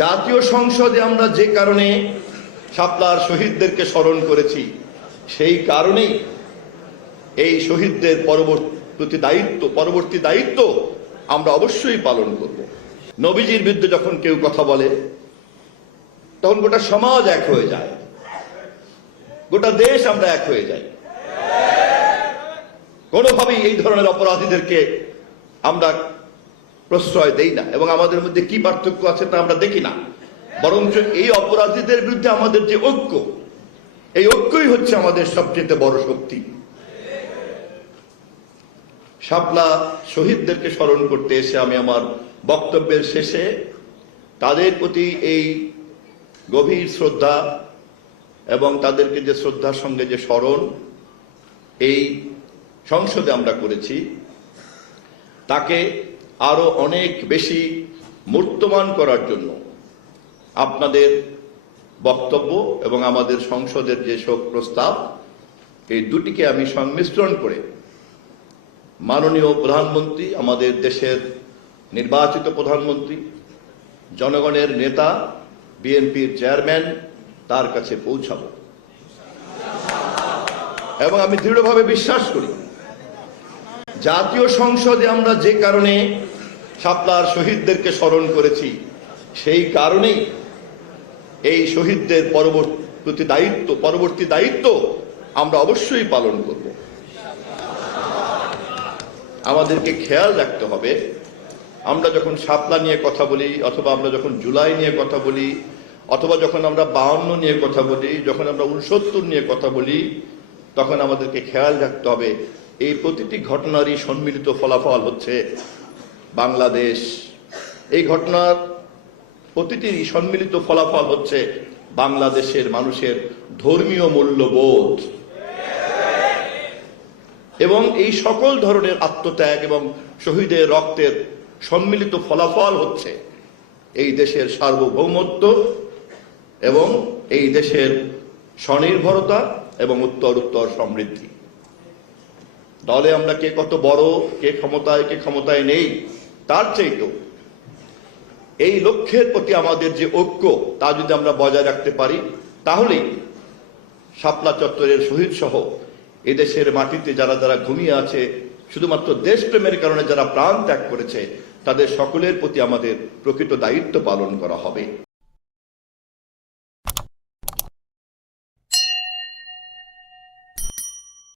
জাতীয় সংসদে আমরা যে কারণে শাপলার শহীদদেরকে স্মরণ করেছি, সেই কারণেই এই শহীদদের পরবর্তী দায়িত্ব আমরা অবশ্যই পালন করব। নবীজির বিরুদ্ধে যখন কেউ কথা বলে তখন গোটা সমাজ এক হয়ে যায়, গোটা দেশ আমরা এক হয়ে যাই। কোনোভাবেই এই ধরনের অপরাধীদেরকে আমরা প্রশ্রয় দেই না, এবং আমাদের মধ্যে কি পার্থক্য আছে তা আমরা দেখি না, বরঞ্চ এই অপরাধীদের বিরুদ্ধে আমাদের যে ঐক্য, এই ঐক্যই হচ্ছে আমাদের সবচেয়ে বড় শক্তি। শাপলা শহীদদেরকে স্মরণ করতে এসে আমি আমার বক্তব্যের শেষে তাদের প্রতি এই গভীর শ্রদ্ধা এবং তাদেরকে যে শ্রদ্ধার সঙ্গে যে স্মরণ এই সংসদে আমরা করেছি, তাকে আরো অনেক বেশি মূর্তমান করার জন্য আপনাদের বক্তব্য এবং আমাদের সংসদের যে শোক প্রস্তাব, এই দুটিকে আমি সংমিশ্রণ করে মাননীয় প্রধানমন্ত্রী, আমাদের দেশের নির্বাচিত প্রধানমন্ত্রী, জনগণের নেতা, বিএনপির চেয়ারম্যান, তার কাছে পৌঁছাবো। এবং আমি দৃঢ়ভাবে বিশ্বাস করি, জাতীয় সংসদে আমরা যে কারণে শাপলার শহীদদেরকে স্মরণ করেছি, সেই কারণেই এই শহীদদের পরবর্তী দায়িত্ব আমরা অবশ্যই পালন করব। আমাদেরকে খেয়াল রাখতে হবে, আমরা যখন শাপলা নিয়ে কথা বলি, অথবা আমরা যখন জুলাই নিয়ে কথা বলি, অথবা যখন আমরা 52 নিয়ে কথা বলি, যখন আমরা 69 নিয়ে কথা বলি, তখন আমাদেরকে খেয়াল রাখতে হবে এই প্রতিটি ঘটনারই সম্মিলিত ফলাফল হচ্ছে বাংলাদেশ। এই ঘটনার প্রতিটির সম্মিলিত ফলাফল হচ্ছে বাংলাদেশের মানুষের ধর্মীয় মূল্যবোধ, এবং এই সকল ধরনের আত্মত্যাগ এবং শহীদের রক্তের সম্মিলিত ফলাফল হচ্ছে এই দেশের সার্বভৌমত্ব এবং এই দেশের স্বনির্ভরতা এবং উত্তর সমৃদ্ধি। দলে আমরা কে কত বড়, কে ক্ষমতায় নেই, তার চাইতেও এই লক্ষ্যের প্রতি আমাদের যে ঐক্য, তা যদি আমরা বজায় রাখতে পারি, তাহলেই শাপলা চত্বরের শহীদ সহ এদেশের মাটিতে যারা ঘুমিয়ে আছে, শুধুমাত্র দেশপ্রেমের কারণে যারা প্রাণ ত্যাগ করেছে, তাদের সকলের প্রতি আমাদের প্রকৃত দায়িত্ব পালন করা হবে।